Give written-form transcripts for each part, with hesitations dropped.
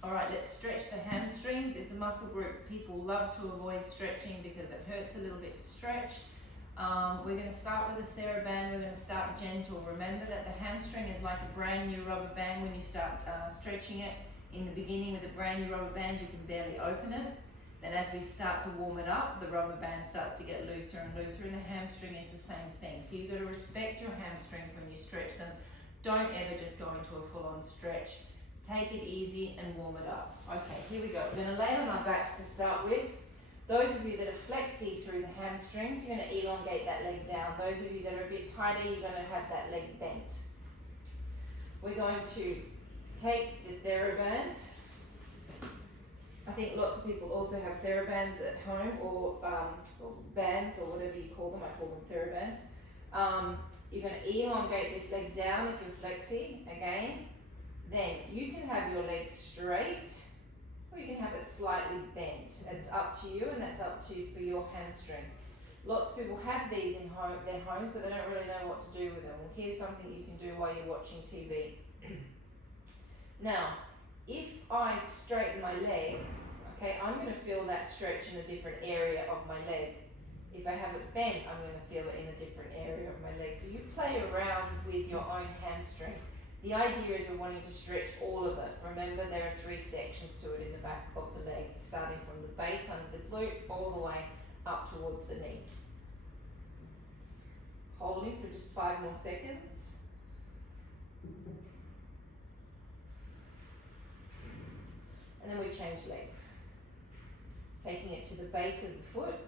All right, let's stretch the hamstrings. It's a muscle group people love to avoid stretching because it hurts a little bit to stretch. We're going to start with a TheraBand. We're going to start gentle. Remember that the hamstring is like a brand new rubber band when you start stretching it. In the beginning with a brand new rubber band, you can barely open it. Then as we start to warm it up, the rubber band starts to get looser and looser, and the hamstring is the same thing. So you've got to respect your hamstrings when you stretch them. Don't ever just go into a full-on stretch. Take it easy and warm it up. Okay, here we go. We're going to lay on our backs to start with. Those of you that are flexy through the hamstrings, you're going to elongate that leg down. Those of you that are a bit tighter, you're going to have that leg bent. We're going to take the TheraBand. I think lots of people also have TheraBands at home, or bands, or whatever you call them. I call them TheraBands. You're going to elongate this leg down if you're flexy, again. Then you can have your leg straight, or you can have it slightly bent. It's up to you, and that's up to you for your hamstring. Lots of people have these in their homes, but they don't really know what to do with them. Well, here's something you can do while you're watching TV. Now, if I straighten my leg, okay, I'm going to feel that stretch in a different area of my leg. If I have it bent, I'm going to feel it in a different area of my leg. So you play around with your own hamstring. The idea is we're wanting to stretch all of it. Remember, there are 3 sections to it in the back of the leg, starting from the base under the glute all the way up towards the knee. Holding for just 5 more seconds. And then we change legs. Taking it to the base of the foot.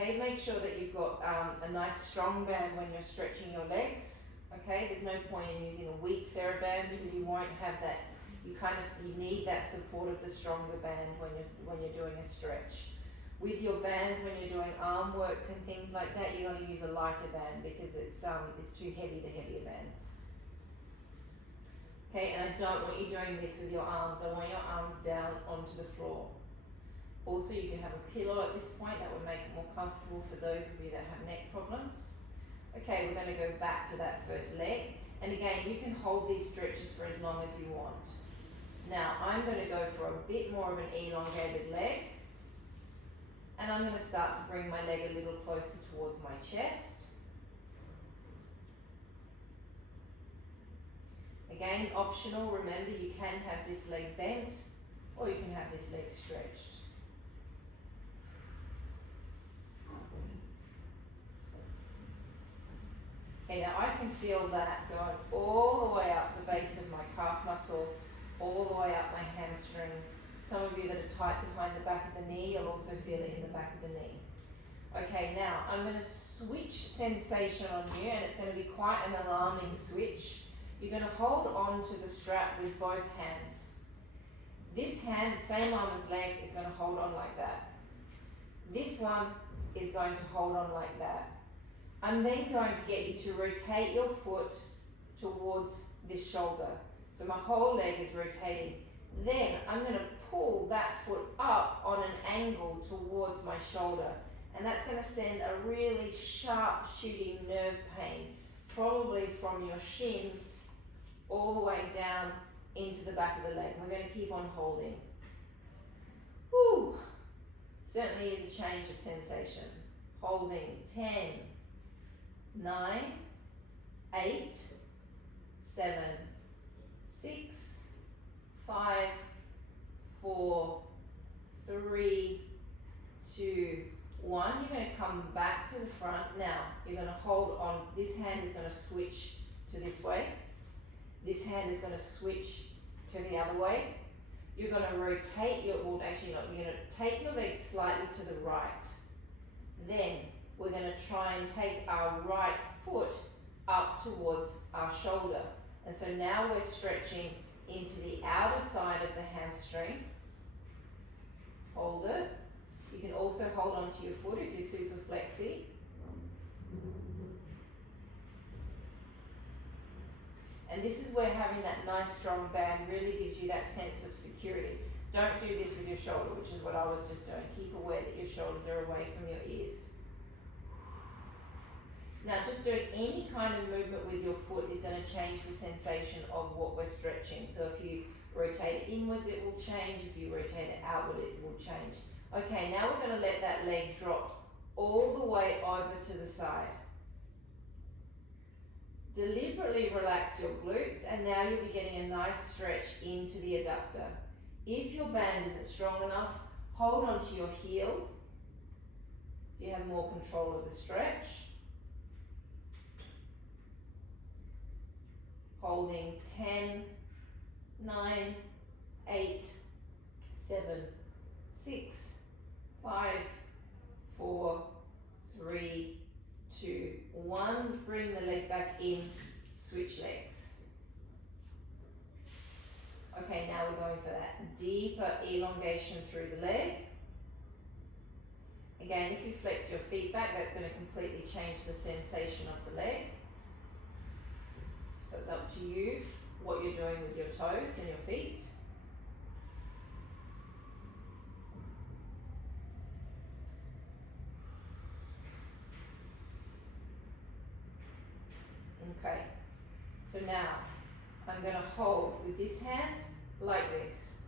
Okay, make sure that you've got a nice strong band when you're stretching your legs. Okay, there's no point in using a weak TheraBand because you won't have that. You need that support of the stronger band when you're doing a stretch. With your bands, when you're doing arm work and things like that, you're going to use a lighter band because it's too heavy, the heavier bands. Okay, and I don't want you doing this with your arms. I want your arms down onto the floor. Also, you can have a pillow at this point. That would make it more comfortable for those of you that have neck problems. Okay, we're going to go back to that first leg. And again, you can hold these stretches for as long as you want. Now, I'm going to go for a bit more of an elongated leg. And I'm going to start to bring my leg a little closer towards my chest. Again, optional. Remember, you can have this leg bent or you can have this leg stretched. Okay, now I can feel that going all the way up the base of my calf muscle, all the way up my hamstring. Some of you that are tight behind the back of the knee, you'll also feel it in the back of the knee. Okay, now I'm going to switch sensation on you, and it's going to be quite an alarming switch. You're going to hold on to the strap with both hands. This hand, same arm as leg, is going to hold on like that. This one is going to hold on like that. I'm then going to get you to rotate your foot towards this shoulder. So my whole leg is rotating. Then I'm going to pull that foot up on an angle towards my shoulder. And that's going to send a really sharp shooting nerve pain, probably from your shins all the way down into the back of the leg. We're going to keep on holding. Woo! Certainly is a change of sensation. Holding 10, 9, 8, 7, 6, 5, 4, 3, 2, 1. You're going to come back to the front. Now, you're going to hold on. This hand is going to switch to this way. This hand is going to switch to the other way. You're going to rotate your, well, actually not, you're going to take your leg slightly to the right. Then we're going to try and take our right foot up towards our shoulder. And so now we're stretching into the outer side of the hamstring. Hold it. You can also hold onto your foot if you're super flexy. And this is where having that nice strong band really gives you that sense of security. Don't do this with your shoulder, which is what I was just doing. Keep aware that your shoulders are away from your ears. Now just doing any kind of movement with your foot is going to change the sensation of what we're stretching. So if you rotate it inwards, it will change. If you rotate it outward, it will change. Okay, now we're going to let that leg drop all the way over to the side. Deliberately relax your glutes, and now you'll be getting a nice stretch into the adductor. If your band isn't strong enough, hold onto your heel so you have more control of the stretch. Holding 10, 9, 8, 7, 6, 5, 4, 3, 2, 1. Bring the leg back in, switch legs. Okay, now we're going for that deeper elongation through the leg. Again, if you flex your feet back, that's going to completely change the sensation of the leg. So it's up to you what you're doing with your toes and your feet. Okay, so now I'm going to hold with this hand like this.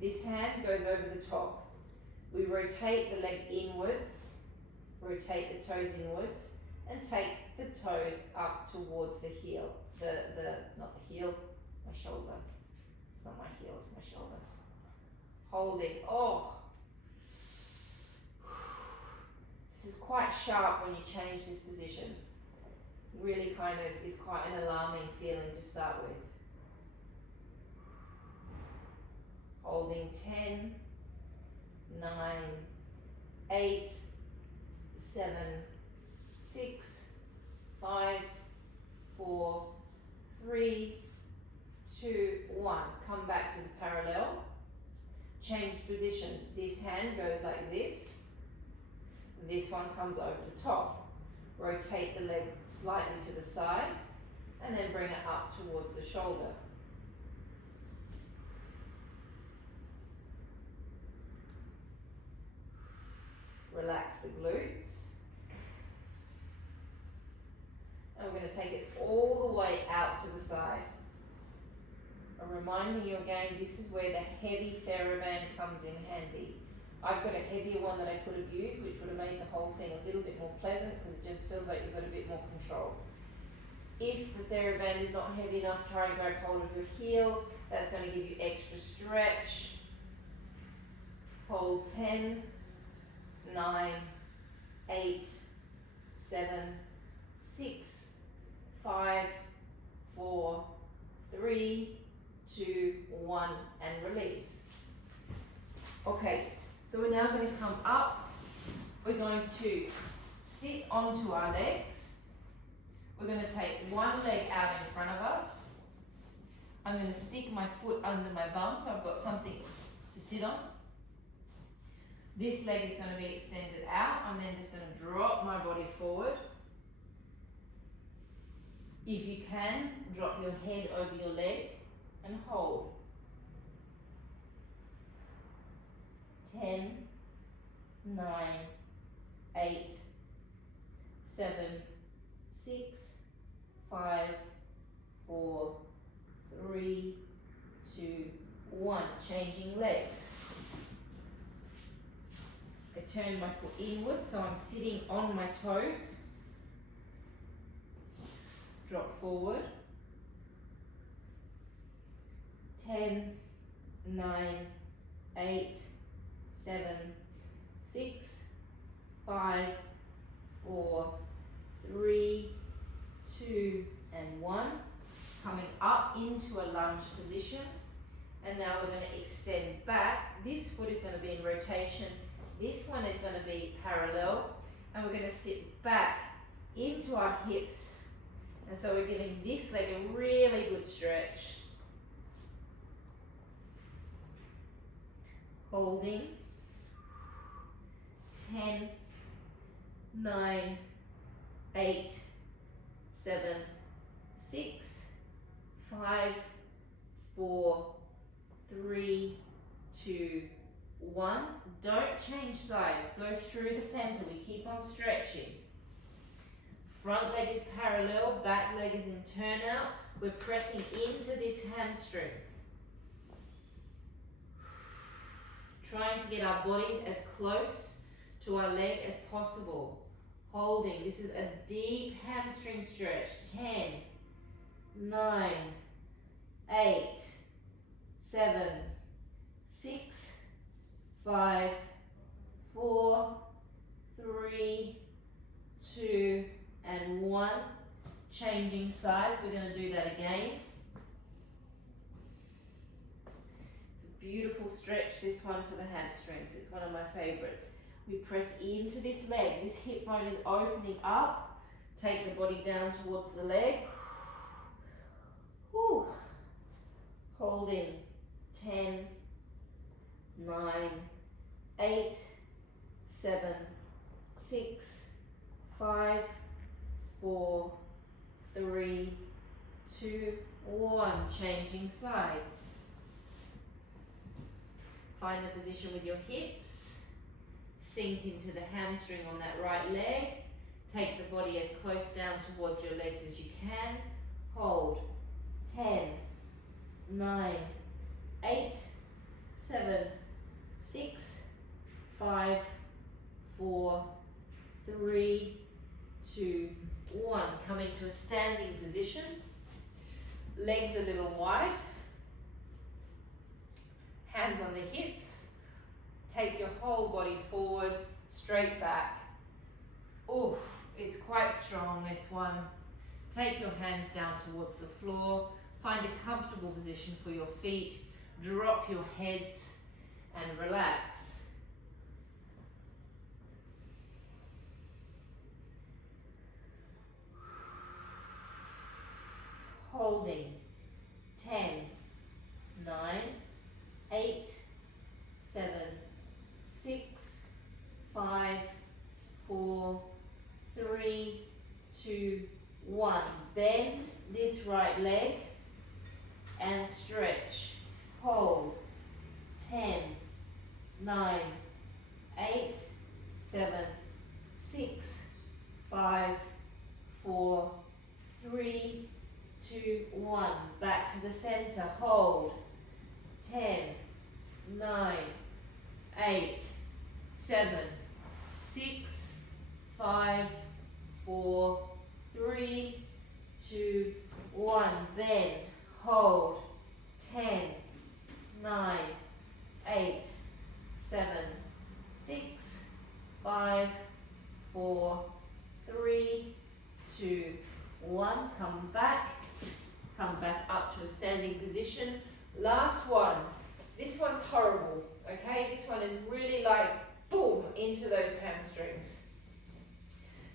This hand goes over the top. We rotate the leg inwards, rotate the toes inwards, and take the toes up towards the heel. Not the heel, my shoulder. It's not my heel, it's my shoulder. Holding, oh. This is quite sharp when you change this position. Really kind of is quite an alarming feeling to start with. Holding 10, 9, 8, 7, 6, 5, 4, 3, 2, 1. Come back to the parallel. Change positions. This hand goes like this. This one comes over the top. Rotate the leg slightly to the side and then bring it up towards the shoulder. Relax the glutes. And we're going to take it all the way out to the side. I'm reminding you again, this is where the heavy TheraBand comes in handy. I've got a heavier one that I could have used, which would have made the whole thing a little bit more pleasant because it just feels like you've got a bit more control. If the TheraBand is not heavy enough, try and grab hold of your heel. That's going to give you extra stretch. Hold 10, 9, 8, 7, 6, 5, 4, 3, 2, 1, and release. Okay, so we're now going to come up. We're going to sit onto our legs. We're going to take one leg out in front of us. I'm going to stick my foot under my bum so I've got something to sit on. This leg is going to be extended out. I'm then just going to drop my body forward. If you can, drop your head over your leg and hold. 10, 9, 8, 7, 6, 5, 4, 3, 2, 1. Changing legs. I turn my foot inwards, so I'm sitting on my toes. Drop forward. 10, 9, 8, 7, 6, 5, 4, 3, 2, and 1. Coming up into a lunge position. And now we're going to extend back. This foot is going to be in rotation. This one is going to be parallel. And we're going to sit back into our hips. And so we're giving this leg a really good stretch. Holding. 10, 9, 8, 7, 6, 5, 4, 3, 2, 1. Don't change sides. Go through the center. We keep on stretching. Front leg is parallel, back leg is in turnout. We're pressing into this hamstring. Trying to get our bodies as close to our leg as possible. Holding. This is a deep hamstring stretch. 10, 9, 8, 7, 6, 5, 4, 3, 2, and 1. Changing sides. We're going to do that again. It's a beautiful stretch, this one, for the hamstrings. It's one of my favorites. We press into this leg. This hip bone is opening up. Take the body down towards the leg. Whew. Hold in. 10, 9, 8, 7, 6, 5, 4, 3, 2, 1. Changing sides. Find the position with your hips. Sink into the hamstring on that right leg. Take the body as close down towards your legs as you can. Hold. 10, 9, 8, 7, 6, 5, 4, 3, 2, 1. Come into a standing position. Legs a little wide. Hands on the hips. Take your whole body forward, straight back. Oof, it's quite strong, this one. Take your hands down towards the floor. Find a comfortable position for your feet. Drop your heads and relax. Holding. 10, 9, 8, 7, 6, 5, 4, 3, 2, 1. Bend this right leg and stretch. Hold. 10, 9, 8, 7, 6, 5, 4, 3, 2, 1. Back to the center. Hold. 10, 9, 8, 7, 6, 5, 4, 3, 2, 1. Bend. Hold. 10, 9, 8, 7, 6, 5, 4, 3, 2, 1. Come back. Come back up to a standing position. Last one. This one's horrible, okay? This one is really like, boom, into those hamstrings.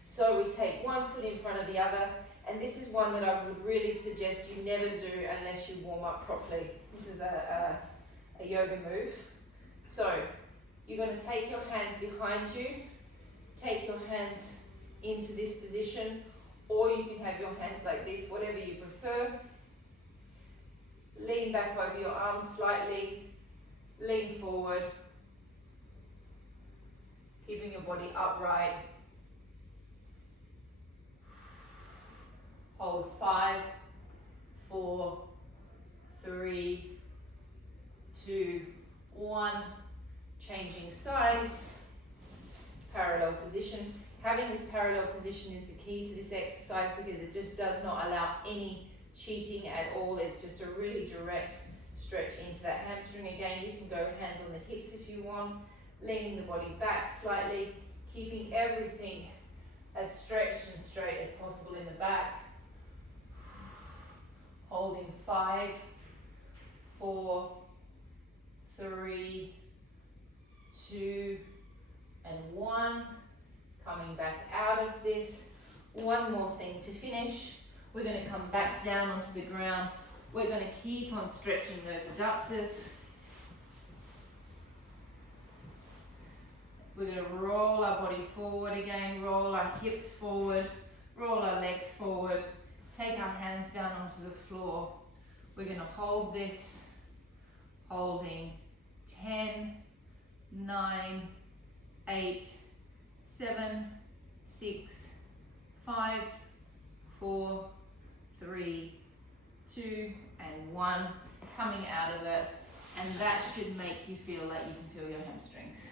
So we take one foot in front of the other, and this is one that I would really suggest you never do unless you warm up properly. This is a yoga move. So you're going to take your hands behind you, take your hands into this position, or you can have your hands like this, whatever you prefer. Lean back over your arms slightly, lean forward, keeping your body upright. Hold 5, 4, 3, 2, 1. Changing sides. Parallel position. Having this parallel position is the key to this exercise because it just does not allow any cheating at all. It's just a really direct stretch into that hamstring. Again, you can go hands on the hips if you want, leaning the body back slightly, keeping everything as stretched and straight as possible in the back. Holding 5, 4, 3, 2, and 1. Coming back out of this. One more thing to finish. We're going to come back down onto the ground. We're going to keep on stretching those adductors. We're going to roll our body forward again, roll our hips forward, roll our legs forward, take our hands down onto the floor. We're going to hold this, holding 10, 9, 8, 7, 6, 5, 4, 3, 2, and 1. Coming out of it, and that should make you feel like you can feel your hamstrings.